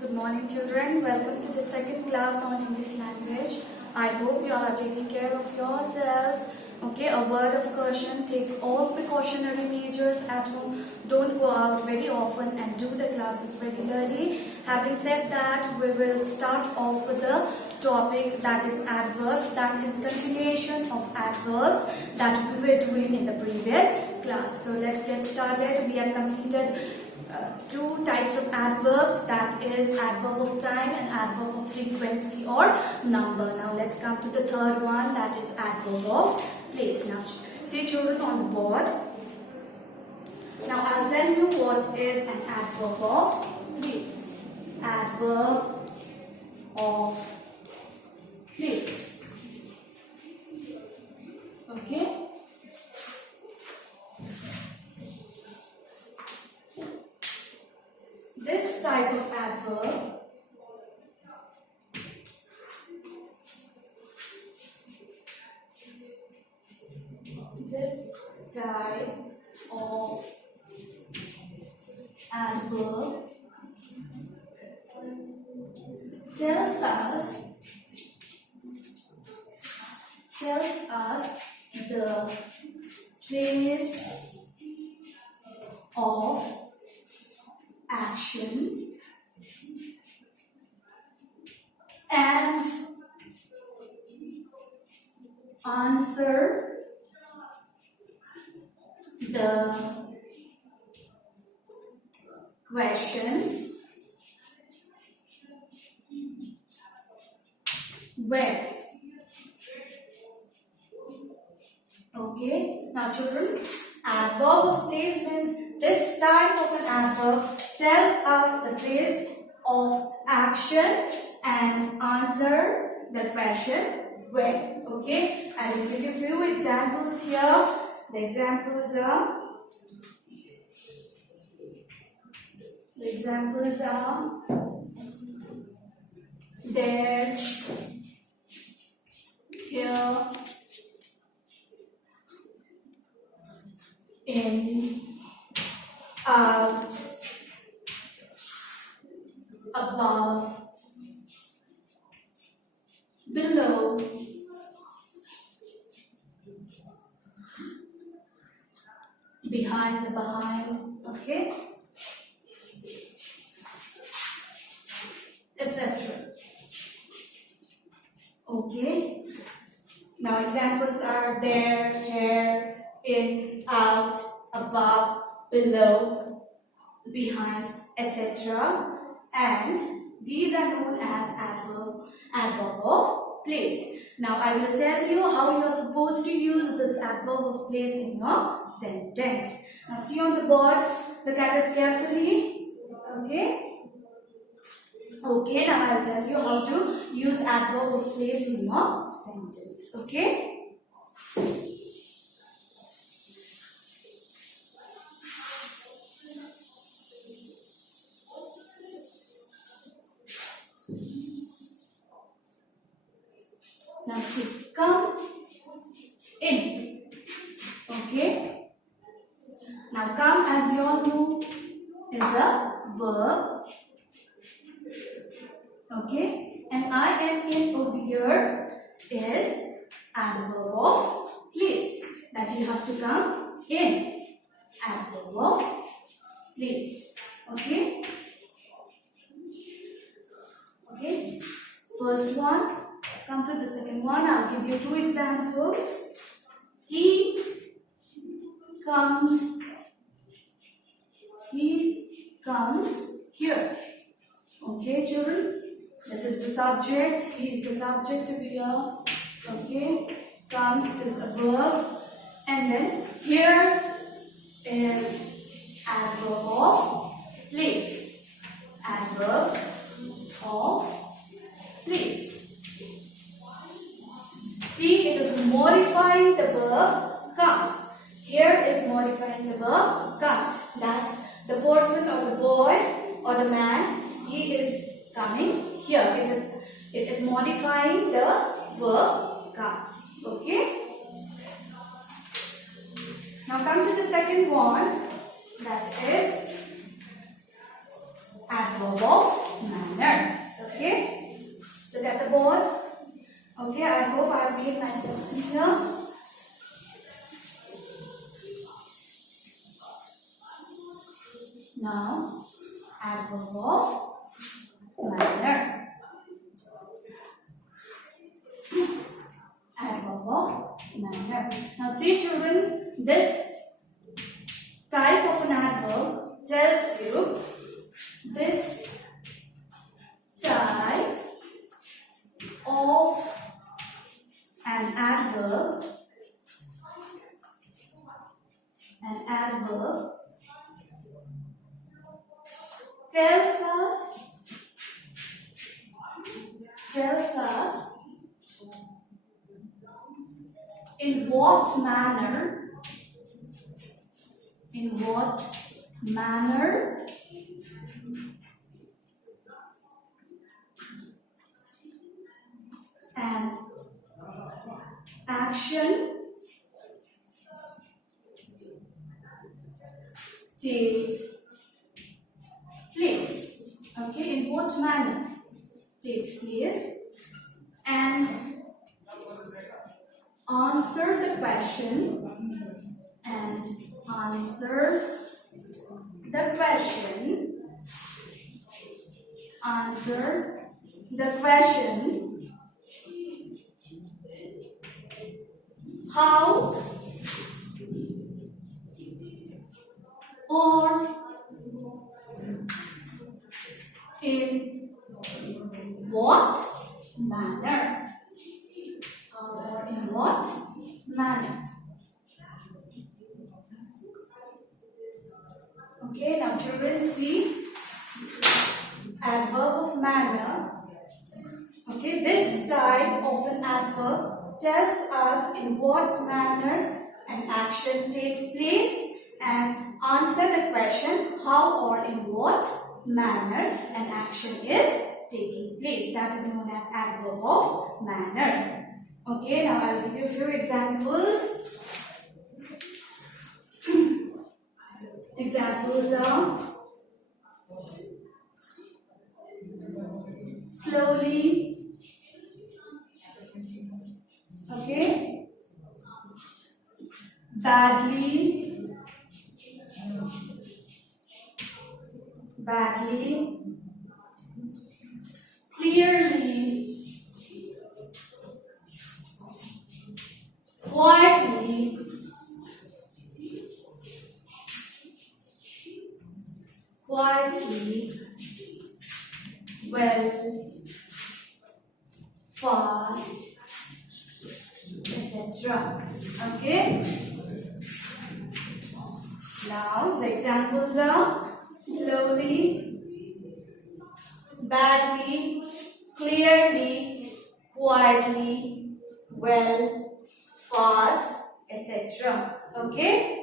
Good morning, children. Welcome to the second class on English language. I hope you all are taking care of yourselves. Okay, a word of caution, take all precautionary measures at home. Don't go out very often and do the classes regularly. Having said that, we will start off with the topic that is adverbs, that is continuation of adverbs that we were doing in the previous class. So let's get started. We have completed two types of adverbs, that is adverb of time and adverb of frequency or number. Now let's come to the third one, that is adverb of place. Now see children on the board. Now I'll tell you what is an adverb of place. Adverb of place. Okay. This type of adverb tells us the place of action and answer the question where. Okay, now children, adverb of place means this type of an adverb tells us the place of action and answer the question where. Okay, I will give you a few examples here. The examples are there, here, in, out, above, below, behind, okay, etc. Okay, now examples are there, here, in, out, above, below, behind, etc. And these are known as adverb of place. Now I will tell you how you are supposed to use this adverb of place in your sentence. Now see on the board, look at it carefully. Okay. Okay, now I'll tell you how to use adverb of place in your sentence. Okay. Now see, come in. Okay. Now come, as you all know, is a verb. Okay. And I am in over here is adverb of place. That you have to come in. Adverb of place. Okay. Okay. First one. Come to the second one. I'll give you two examples. He comes here. Okay, children. This is the subject. He is the subject of here. Okay. Comes is a verb. And then here is adverb of place. Adverb of place. See, it is modifying the verb comes. Here is modifying the verb comes. That the person or the boy or the man, he is coming here. It is modifying the verb comes. Okay. Now come to the second one, that is adverb of manner. board. Okay, I hope I made myself clear. Now, adverb of manner. Adverb of manner. Now see children, this type of an adverb tells you this type of an adverb tells us in what manner an action takes place. Okay, in what manner takes place, and answer the question how or in what manner. Okay, now children see adverb of manner. Okay, this type of an adverb tells us in what manner an action takes place and answer the question how or in what manner an action is taking place. That is known as adverb of manner. Okay, now I'll give you a few examples. Examples are slowly, okay, badly, clearly, quietly, well, fast, etc. Okay. Now the examples are slowly, badly, clearly, quietly, well, fast, etc. Okay.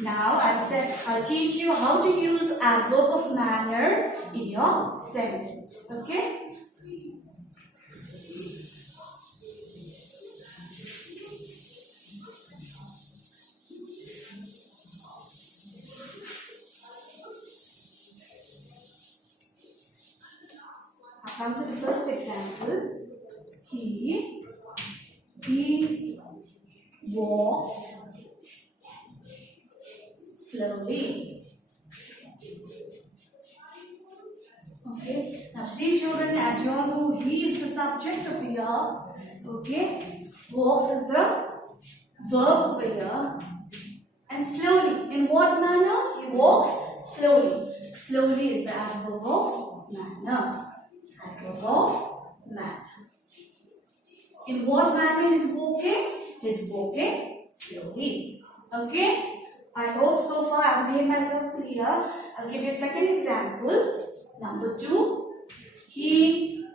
Now I'll teach you how to use adverb of manner in your sentence. Okay. Come to the first example. He walks slowly. Okay. Now see children, as you all know, he is the subject of here. Okay. Walks is the verb over here. And slowly. In what manner? He walks slowly. Slowly is the adverb of manner. Adverb of manner. In what manner is walking? He is walking slowly. Okay. I hope so far I have made myself clear. I'll give you a second example. Number 2. He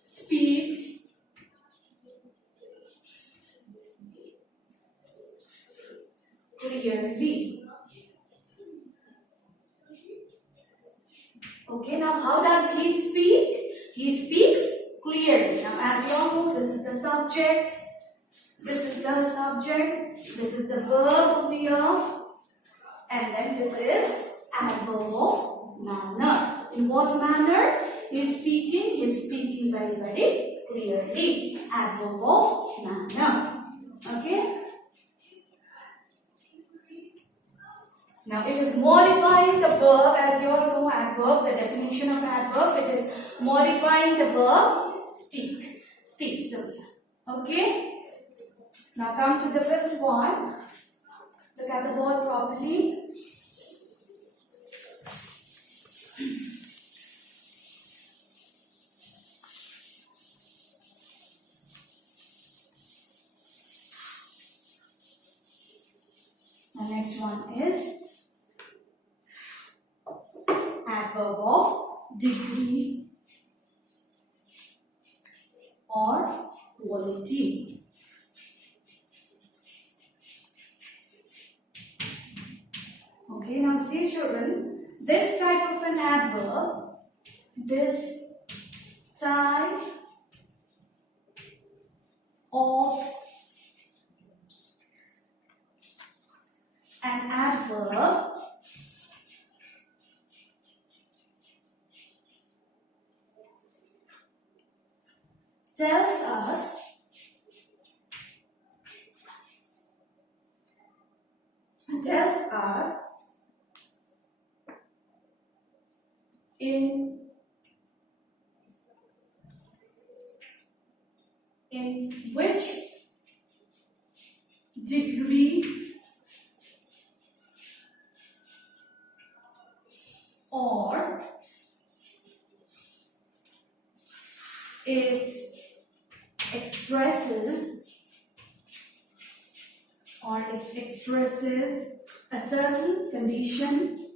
speaks clearly. Okay, now how does he speak? He speaks clearly. Now as you all know, this is the subject. This is the subject. This is the verb over here. And then this is adverb of manner. In what manner? He's speaking very, very clearly. Adverb of manner. Okay. Now it is modifying the verb. As you all know, adverb, the definition of adverb, it is modifying the verb speak. Speak, so okay. Now come to the fifth one. Look at the board properly. The next one is adverb of degree or quality. Okay, now see children, this type of an adverb, this type of an adverb tells us in which degree or it expresses a certain condition,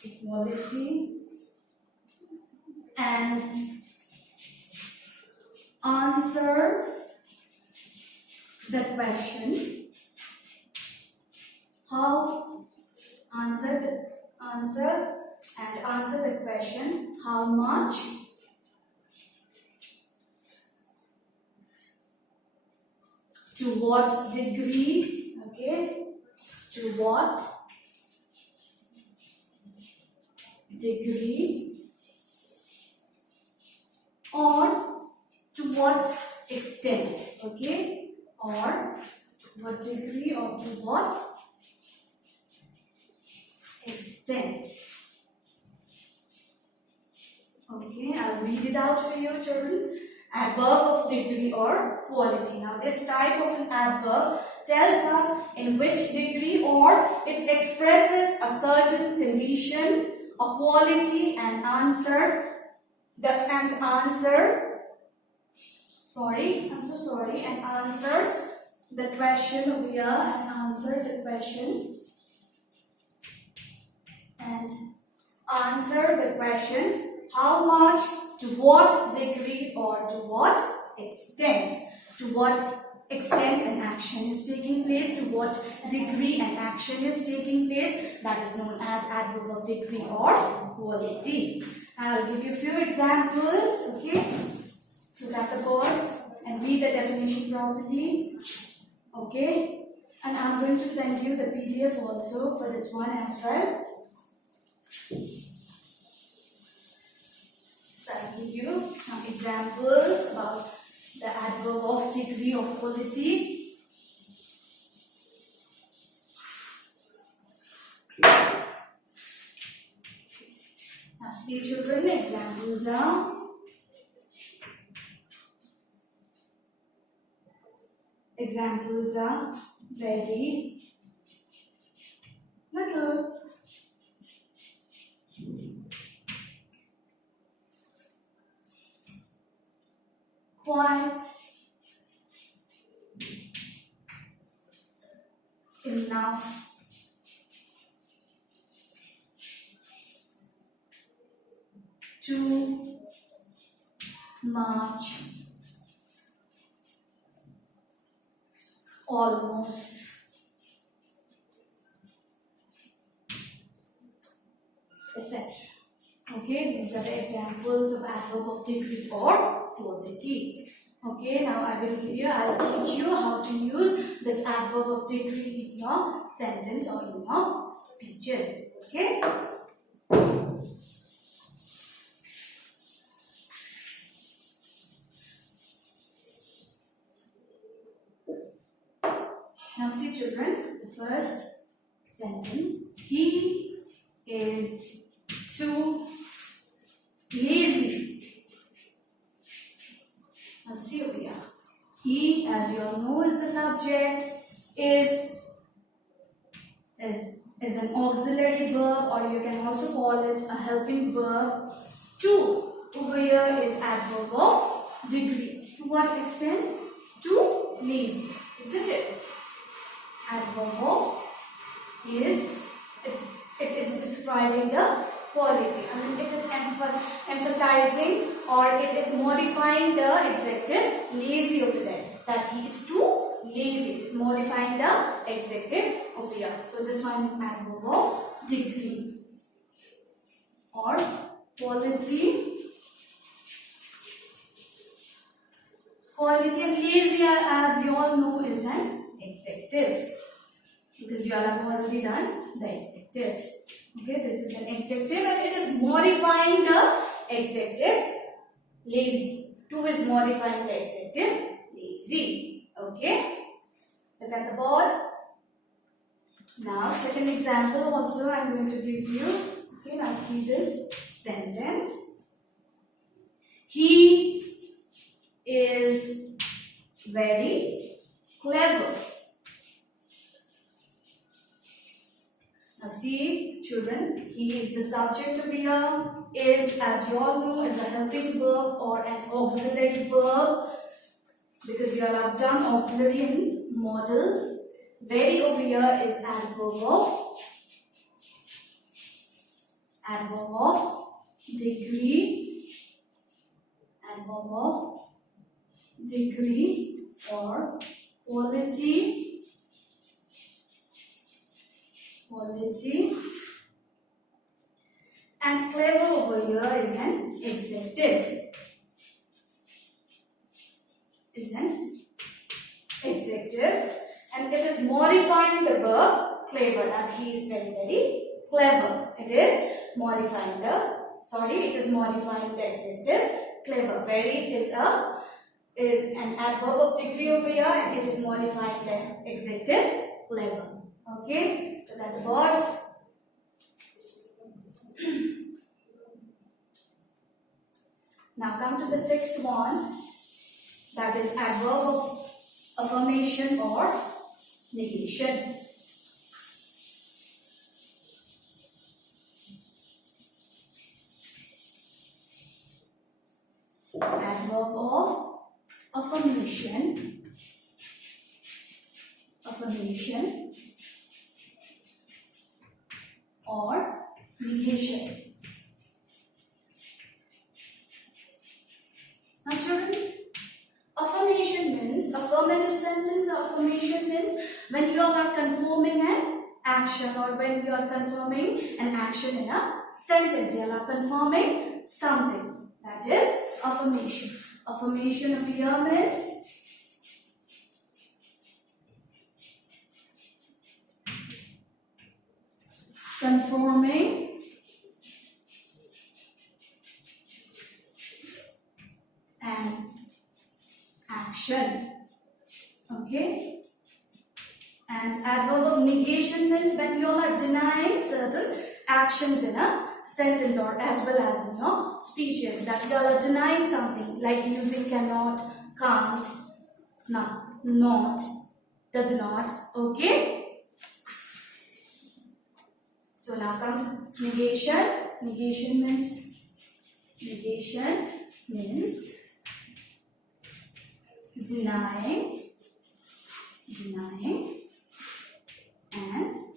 equality, and answer the question how much to what degree, okay, to what degree or to what extent, okay, or to what degree or to what extent. Okay, I'll read it out for you children. Adverb of degree or quality. Now this type of an adverb tells us in which degree or it expresses a certain condition, a quality, and answer the question how much, to what degree or to what extent. To what extent an action is taking place, to what degree an action is taking place, that is known as adverb of degree or quality. I'll give you a few examples, okay? Look at the board and read the definition properly, okay? And I'm going to send you the PDF also for this one as well. So I'll give you some examples about the adverb of degree or quality. Now see children, examples are very little, quite, enough, too much, almost, Okay, these are the examples of adverb of degree or quality. Okay, now I'll teach you how to use this adverb of degree in your sentence or in your speeches. Okay. Now see children, the first sentence, he is too lazy. Now see over here, he, as you all know, is the subject, is an auxiliary verb, or you can also call it a helping verb. To over here is adverb of degree. To what extent? Too lazy, isn't it? Adverb of it is describing the quality. I mean, it is emphasizing or it is modifying the adjective lazy over there. That he is too lazy. It is modifying the adjective over here. So this one is adverb of degree or quality. Quality and lazy, as you all know, is an adjective. Because you all have already done the adjectives. Okay, this is an adjective and it is modifying the adjective lazy. To is modifying the adjective lazy. Okay, look at the board. Now, second example also I am going to give you. Okay, now see this sentence. He is very clever. Now see children, he is the subject over here. Is, as you all know, is a helping verb or an auxiliary verb, because you all have done auxiliary in models. Very over here is adverb of degree, adverb of degree or quality. And clever over here is an adjective. And it is modifying the verb clever, that he is very, very clever. It is modifying the adjective clever. Very is an adverb of degree over here and it is modifying the adjective clever. Okay, so that's the board. Now come to the sixth one, that is adverb of affirmation or negation. Adverb of affirmation or negation. Now children, affirmation means, affirmative sentence or affirmation means when you are confirming an action or when you are confirming an action in a sentence. You are confirming something. That is affirmation. Affirmation of here means confirming an action. Okay. And adverb of negation means when you are denying certain actions in a sentence or as well as in your speeches, that you are denying something like using cannot, can't, not, does not. Okay. So now comes negation. Negation means denying an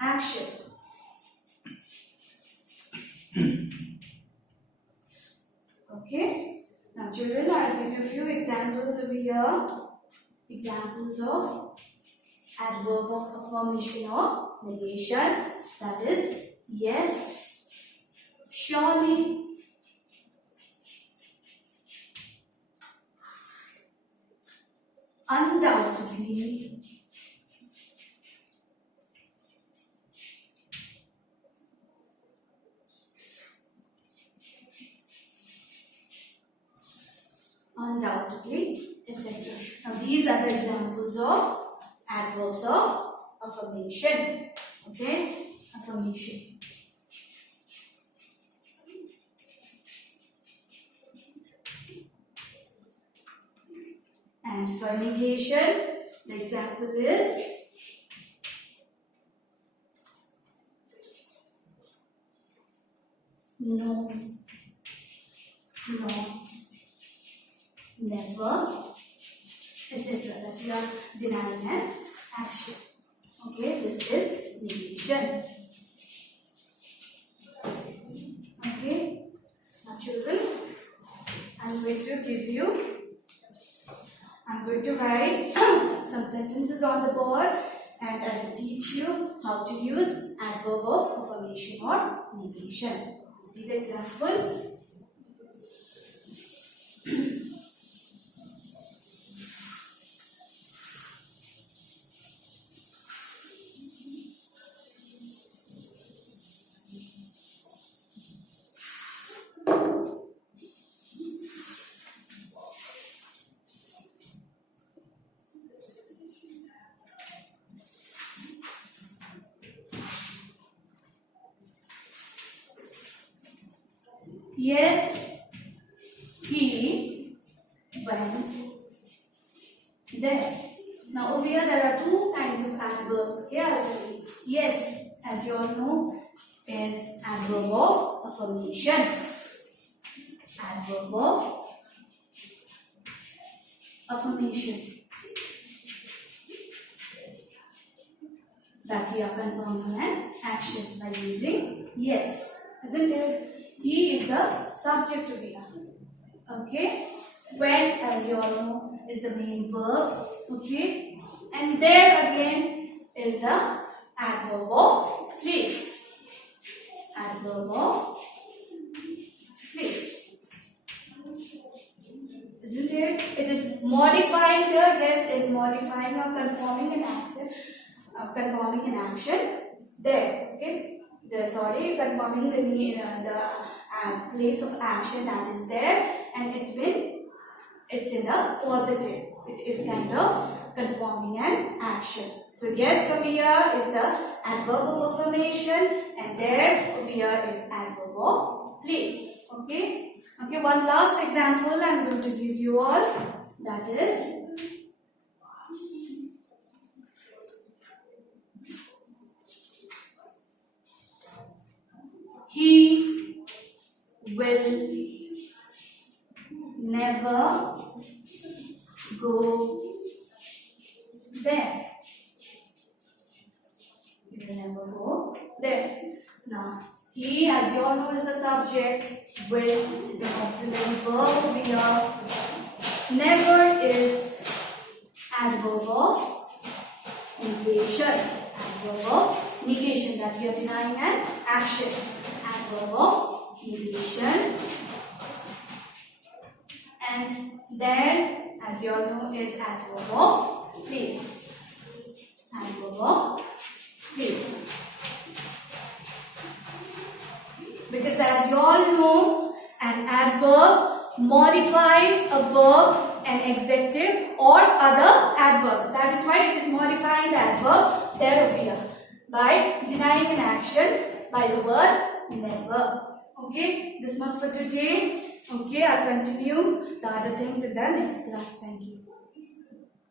action. Okay. Now children, I will give you a few examples over here. Examples of adverb of affirmation or negation. That is yes, surely, undoubtedly, undoubtedly, etc. Now these are the examples of adverbs of affirmation. Okay, affirmation. And for negation, the example is no, not, never, etc. That you are denying an action. Okay, this is negation. Okay, now children, I'm going to write some sentences on the board and I will teach you how to use adverb of affirmation or negation. See the example? Yes, he went there. Now over here there are two kinds of adverbs. Okay, I'll tell you. Yes, as you all know, is adverb of affirmation. Adverb of affirmation. That you are confirming an action by using yes, isn't it? He is the subject to be. Okay, went, as you all know, is the main verb. Okay, and there again is the adverb of place. Adverb of place, isn't it? It is modifying here. Yes, is modifying or conforming an action. Conforming an action there. Okay. Conforming the place of action that is there, and it's in the positive. It is kind of conforming an action. So yes, over here is the adverb of affirmation, and there over here is adverb of place. Okay. Okay. One last example I'm going to give you all. That is. He will never go there. He will never go there. Now, he, as you all know, is the subject. Will is an auxiliary verb over here. Never is adverb of negation. Adverb of negation, that you are denying an action. Adverb of negation. And then, as you all know, is adverb of place. Adverb of place. Because as you all know, an adverb modifies a verb, an adjective or other adverbs. That is why it is modifying the adverb there over here. By denying an action by the word never. Okay, this much for today. Okay, I'll continue the other things in the next class. Thank you.